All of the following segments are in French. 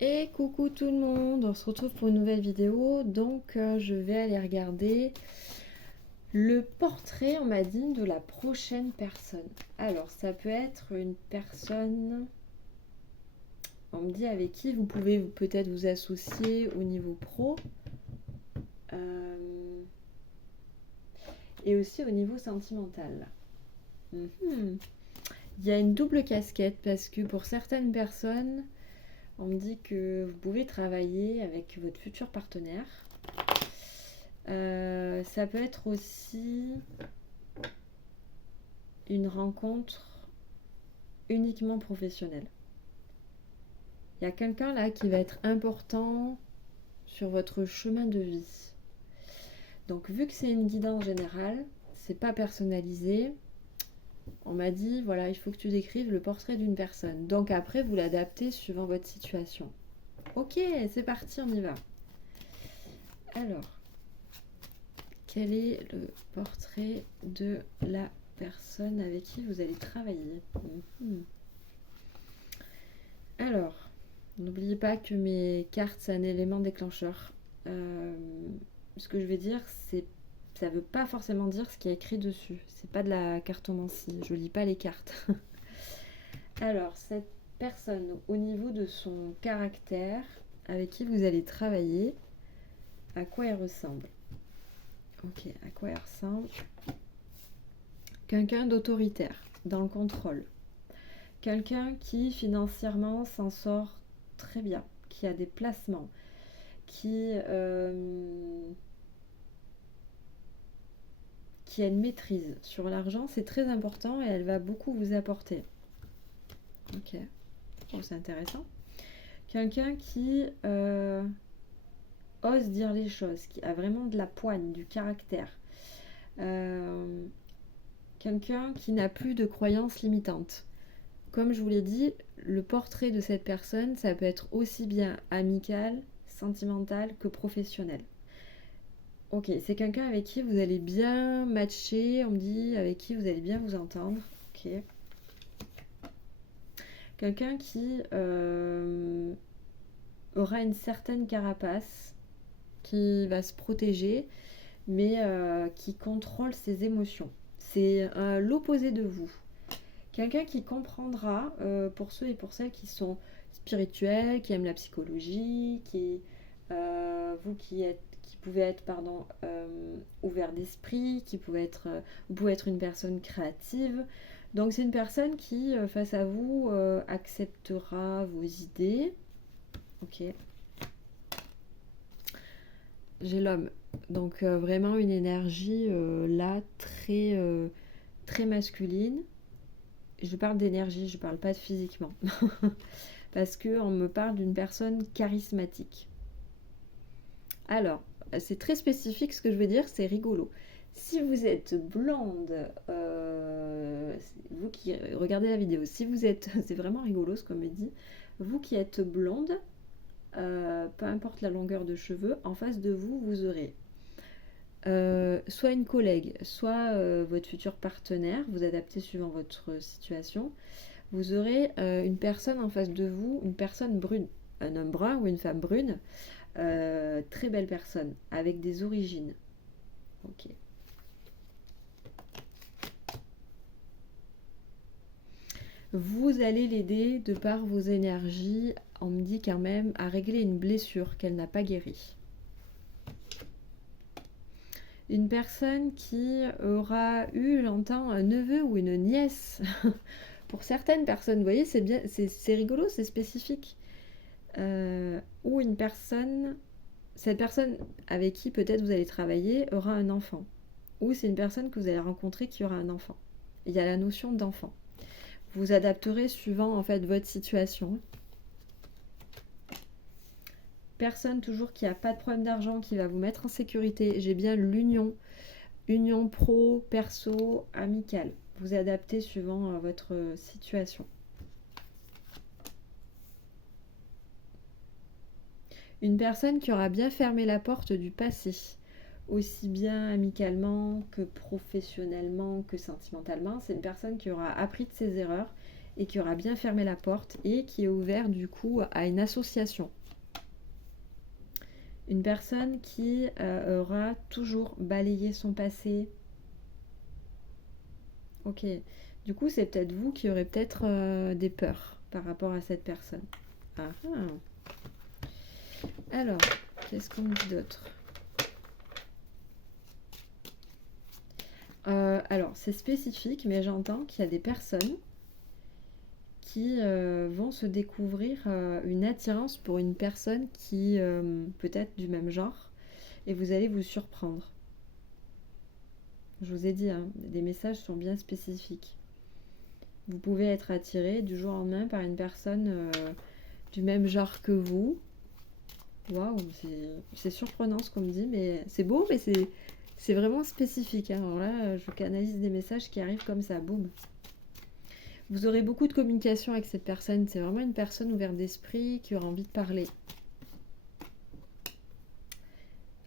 Et coucou tout le monde, on se retrouve pour une nouvelle vidéo. Donc je vais aller regarder le portrait, on m'a dit, de la prochaine personne. Alors ça peut être une personne, on me dit, avec qui vous pouvez peut-être vous associer au niveau pro euh, et aussi au niveau sentimental. Mhm. Il y a une double casquette parce que pour certaines personnes, on me dit que vous pouvez travailler avec votre futur partenaire. Ça peut être aussi une rencontre uniquement professionnelle. Il y a quelqu'un là qui va être important sur votre chemin de vie. Donc vu que c'est une guidance générale, c'est pas personnalisé, on m'a dit voilà, il faut que tu décrives le portrait d'une personne. Donc après vous l'adaptez suivant votre situation. Ok, c'est parti, on y va. Alors, quel est le portrait de la personne avec qui vous allez travailler? Alors, n'oubliez pas que mes cartes, c'est un élément déclencheur. Ce que je vais dire, ça ne veut pas forcément dire ce qui est écrit dessus. C'est pas de la cartomancie. Je lis pas les cartes. Alors, cette personne, au niveau de son caractère, avec qui vous allez travailler, à quoi elle ressemble? Ok, à quoi elle ressemble? Quelqu'un d'autoritaire, dans le contrôle. Quelqu'un qui financièrement s'en sort très bien, qui a des placements, qui a une maîtrise sur l'argent, c'est très important et elle va beaucoup vous apporter. Ok, oh, c'est intéressant. Quelqu'un qui ose dire les choses, qui a vraiment de la poigne, du caractère. Quelqu'un qui n'a plus de croyances limitantes. Comme je vous l'ai dit, le portrait de cette personne, ça peut être aussi bien amical, sentimental que professionnel. Ok, c'est quelqu'un avec qui vous allez bien matcher, on me dit, avec qui vous allez bien vous entendre. Ok. Quelqu'un qui aura une certaine carapace, qui va se protéger, mais qui contrôle ses émotions. C'est l'opposé de vous. Quelqu'un qui comprendra, pour ceux et pour celles qui sont spirituels, qui aiment la psychologie, vous qui pouvez être ouvert d'esprit, vous pouvez être une personne créative. Donc c'est une personne qui, face à vous, acceptera vos idées. Ok. J'ai l'homme. Donc vraiment une énergie là très masculine. Je parle d'énergie, je parle pas de physiquement. Parce qu'on me parle d'une personne charismatique. Alors, c'est très spécifique ce que je veux dire, c'est rigolo. Si vous êtes blonde, vous qui regardez la vidéo, si vous êtes, c'est vraiment rigolo ce qu'on me dit, vous qui êtes blonde, peu importe la longueur de cheveux, en face de vous, vous aurez soit une collègue, soit votre futur partenaire, vous adaptez suivant votre situation, vous aurez une personne en face de vous, une personne brune, un homme brun ou une femme brune, très belle personne, avec des origines. Ok. Vous allez l'aider de par vos énergies, on me dit quand même, à régler une blessure qu'elle n'a pas guérie. Une personne qui aura eu, j'entends, un neveu ou une nièce. Pour certaines personnes, vous voyez, c'est bien, c'est rigolo, c'est spécifique. Ou une personne, cette personne avec qui peut-être vous allez travailler aura un enfant. Ou c'est une personne que vous allez rencontrer qui aura un enfant. Il y a la notion d'enfant. Vous adapterez suivant en fait votre situation. Personne toujours qui n'a pas de problème d'argent, qui va vous mettre en sécurité. J'ai bien l'union. Union pro, perso, amicale. Vous adaptez suivant votre situation. Une personne qui aura bien fermé la porte du passé, aussi bien amicalement que professionnellement que sentimentalement. C'est une personne qui aura appris de ses erreurs et qui aura bien fermé la porte et qui est ouvert du coup à une association. Une personne qui aura toujours balayé son passé. Ok. Du coup, c'est peut-être vous qui aurez peut-être des peurs par rapport à cette personne. Ah ah. Alors, qu'est-ce qu'on dit d'autre? Alors, c'est spécifique, mais j'entends qu'il y a des personnes qui vont se découvrir une attirance pour une personne qui peut-être du même genre, et vous allez vous surprendre. Je vous ai dit, hein, les messages sont bien spécifiques. Vous pouvez être attiré du jour au lendemain par une personne du même genre que vous. Waouh, c'est surprenant ce qu'on me dit, mais c'est beau, mais c'est vraiment spécifique. Hein. Alors là, je canalise des messages qui arrivent comme ça, boum. Vous aurez beaucoup de communication avec cette personne. C'est vraiment une personne ouverte d'esprit qui aura envie de parler.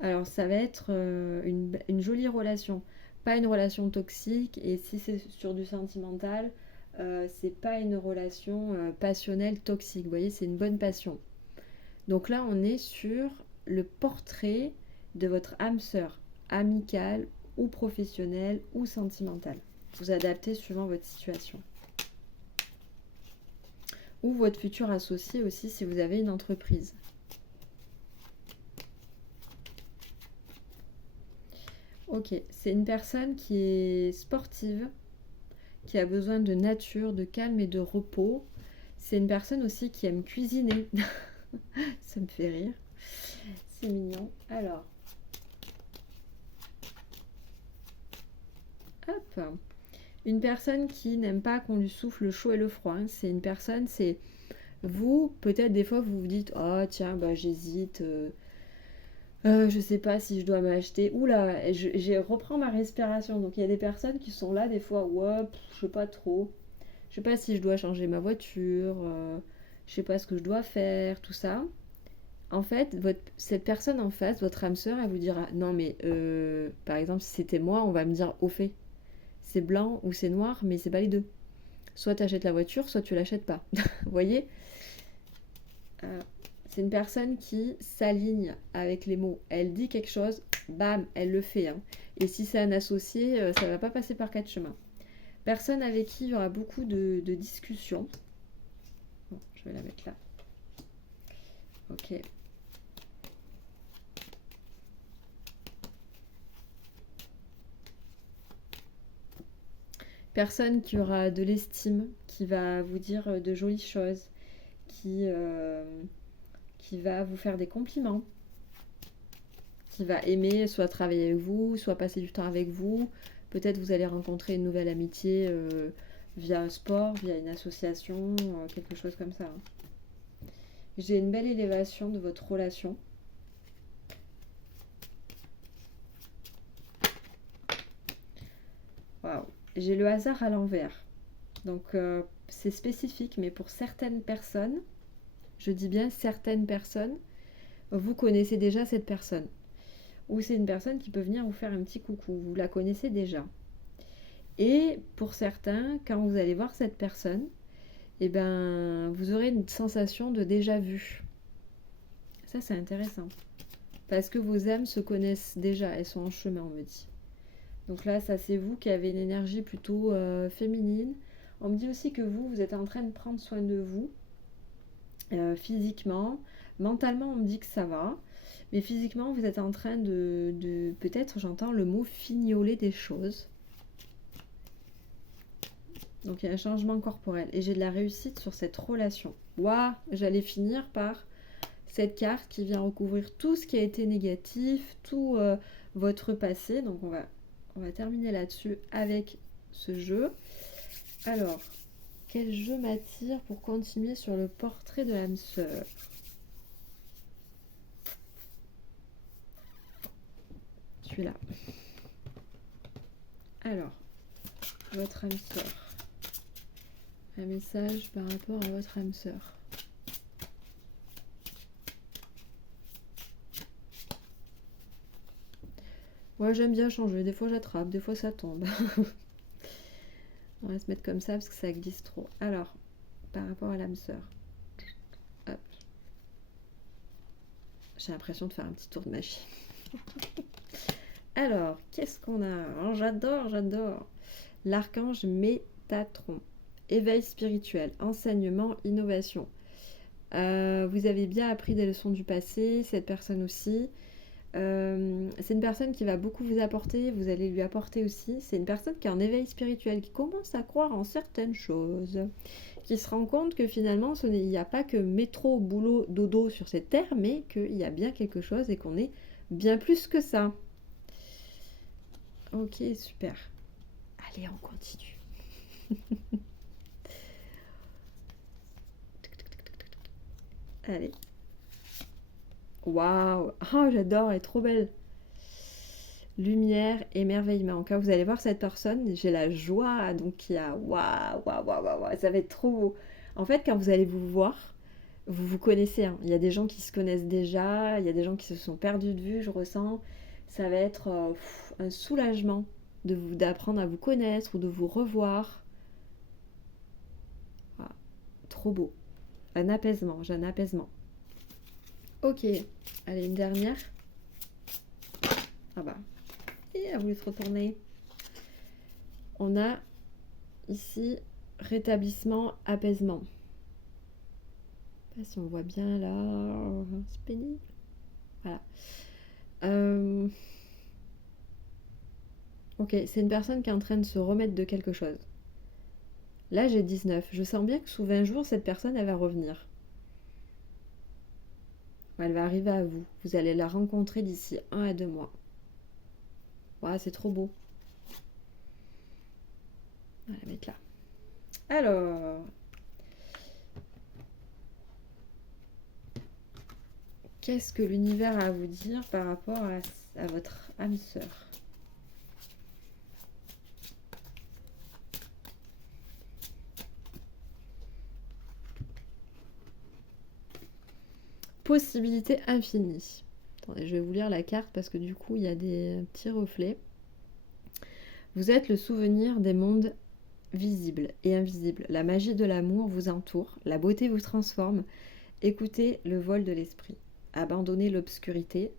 Alors, ça va être une jolie relation. Pas une relation toxique. Et si c'est sur du sentimental, c'est pas une relation passionnelle toxique. Vous voyez, c'est une bonne passion. Donc là, on est sur le portrait de votre âme sœur, amicale ou professionnelle ou sentimentale. Vous adaptez suivant votre situation. Ou votre futur associé aussi si vous avez une entreprise. Ok, c'est une personne qui est sportive, qui a besoin de nature, de calme et de repos. C'est une personne aussi qui aime cuisiner. Ça me fait rire. C'est mignon. Alors, hop. Une personne qui n'aime pas qu'on lui souffle le chaud et le froid. C'est une personne, c'est vous, peut-être des fois vous vous dites, oh tiens, bah j'hésite. Je sais pas si je dois m'acheter. Oula, je reprends ma respiration. Donc il y a des personnes qui sont là des fois, ouais, je sais pas trop. Je sais pas si je dois changer ma voiture. Je sais pas ce que je dois faire, tout ça. En fait, cette personne en face, votre âme sœur, elle vous dira, non mais par exemple si c'était moi, on va me dire au fait, c'est blanc ou c'est noir, mais c'est pas les deux. Soit tu achètes la voiture, soit tu l'achètes pas. Vous voyez? C'est une personne qui s'aligne avec les mots. Elle dit quelque chose, bam, elle le fait. Hein. Et si c'est un associé, ça ne va pas passer par quatre chemins. Personne avec qui il y aura beaucoup de discussions. Bon, je vais la mettre là. Ok. Personne qui aura de l'estime, qui va vous dire de jolies choses, qui va vous faire des compliments, qui va aimer soit travailler avec vous, soit passer du temps avec vous. Peut-être vous allez rencontrer une nouvelle amitié via un sport, via une association, quelque chose comme ça. J'ai une belle élévation de votre relation. Waouh. J'ai le hasard à l'envers. Donc c'est spécifique, mais pour certaines personnes, je dis bien certaines personnes, vous connaissez déjà cette personne. Ou c'est une personne qui peut venir vous faire un petit coucou, vous la connaissez déjà. Et pour certains, quand vous allez voir cette personne, eh ben, vous aurez une sensation de déjà vu. Ça, c'est intéressant. Parce que vos âmes se connaissent déjà, elles sont en chemin, on me dit. Donc là, ça, c'est vous qui avez une énergie plutôt féminine. On me dit aussi que vous êtes en train de prendre soin de vous, physiquement. Mentalement, on me dit que ça va. Mais physiquement, vous êtes en train de peut-être, j'entends le mot fignoler des choses. Donc il y a un changement corporel. Et j'ai de la réussite sur cette relation. Waouh, j'allais finir par cette carte qui vient recouvrir tout ce qui a été négatif, tout votre passé. Donc on va terminer là-dessus avec ce jeu. Alors, quel jeu m'attire pour continuer sur le portrait de l'âme sœur? Celui-là. Alors, votre âme sœur. Un message par rapport à votre âme sœur. Moi, j'aime bien changer. Des fois, j'attrape, des fois, ça tombe. On va se mettre comme ça parce que ça glisse trop. Alors, par rapport à l'âme sœur. Hop. J'ai l'impression de faire un petit tour de magie. Alors, qu'est-ce qu'on a? Oh, j'adore. L'archange Métatron. Éveil spirituel, enseignement, innovation. Vous avez bien appris des leçons du passé, cette personne aussi. C'est une personne qui va beaucoup vous apporter, vous allez lui apporter aussi. C'est une personne qui est en éveil spirituel, qui commence à croire en certaines choses, qui se rend compte que finalement, il n'y a pas que métro, boulot, dodo sur cette terre, mais qu'il y a bien quelque chose et qu'on est bien plus que ça. Ok, super. Allez, on continue. Allez. Waouh! Oh, j'adore, elle est trop belle. Lumière, émerveillement. Quand vous allez voir cette personne, j'ai la joie, donc il y a waouh, ça va être trop beau. En fait, quand vous allez vous voir, vous vous connaissez, hein. Il y a des gens qui se connaissent déjà, il y a des gens qui se sont perdus de vue, je ressens. Ça va être un soulagement d'apprendre à vous connaître ou de vous revoir. Ah, trop beau. J'ai un apaisement. Ok, allez, une dernière. Ah bah, et elle a voulu se retourner. On a ici rétablissement, apaisement. Je sais pas si on voit bien là, c'est pénible. Voilà. Ok, c'est une personne qui est en train de se remettre de quelque chose. Là, j'ai 19. Je sens bien que sous 20 jours, cette personne, elle va revenir. Elle va arriver à vous. Vous allez la rencontrer d'ici 1 à 2 mois. Voilà, c'est trop beau. On va la mettre là. Alors, qu'est-ce que l'univers a à vous dire par rapport à votre âme sœur? Possibilité infinie. Attendez, je vais vous lire la carte parce que du coup, il y a des petits reflets. Vous êtes le souvenir des mondes visibles et invisibles. La magie de l'amour vous entoure, la beauté vous transforme. Écoutez le vol de l'esprit. Abandonnez l'obscurité.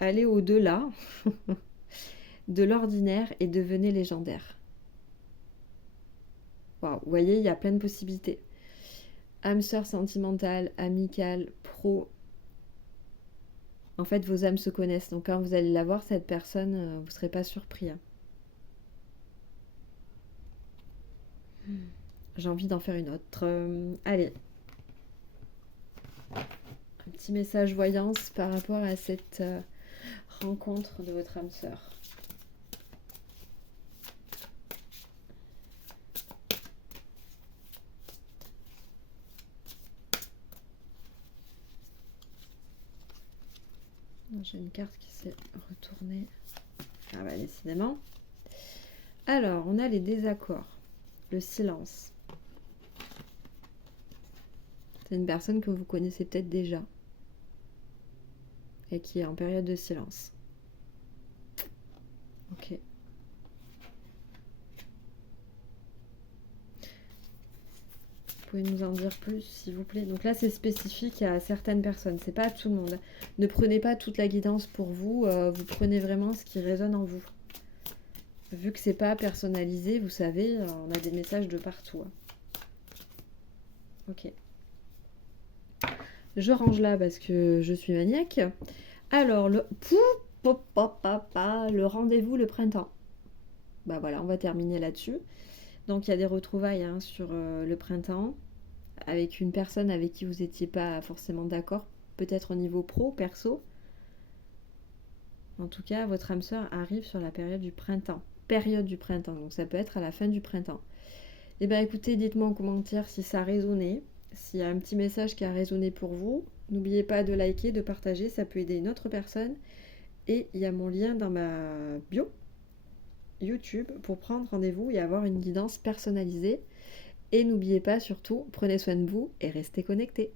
Allez au-delà de l'ordinaire et devenez légendaire. Waouh, vous voyez, il y a plein de possibilités. Âme sœur sentimentale, amicale, pro. En fait, vos âmes se connaissent. Donc quand vous allez la voir, cette personne, vous ne serez pas surpris. Hein. J'ai envie d'en faire une autre. Allez. Un petit message voyance par rapport à cette rencontre de votre âme sœur. J'ai une carte qui s'est retournée. Ah bah décidément. Alors, on a les désaccords, le silence. C'est une personne que vous connaissez peut-être déjà et qui est en période de silence. Ok. Vous pouvez nous en dire plus, s'il vous plaît? Donc là, c'est spécifique à certaines personnes, c'est pas à tout le monde. Ne prenez pas toute la guidance pour vous, vous prenez vraiment ce qui résonne en vous. Vu que c'est pas personnalisé, vous savez, on a des messages de partout. Ok. Je range là parce que je suis maniaque. Alors, le rendez-vous le printemps. Bah voilà, on va terminer là-dessus. Donc il y a des retrouvailles hein, sur le printemps avec une personne avec qui vous n'étiez pas forcément d'accord, peut-être au niveau pro, perso. En tout cas, votre âme sœur arrive sur la période du printemps. Période du printemps, donc ça peut être à la fin du printemps. Eh bien écoutez, dites-moi en commentaire si ça a résonné, s'il y a un petit message qui a résonné pour vous. N'oubliez pas de liker, de partager, ça peut aider une autre personne. Et il y a mon lien dans ma bio YouTube pour prendre rendez-vous et avoir une guidance personnalisée. Et n'oubliez pas surtout, prenez soin de vous et restez connectés.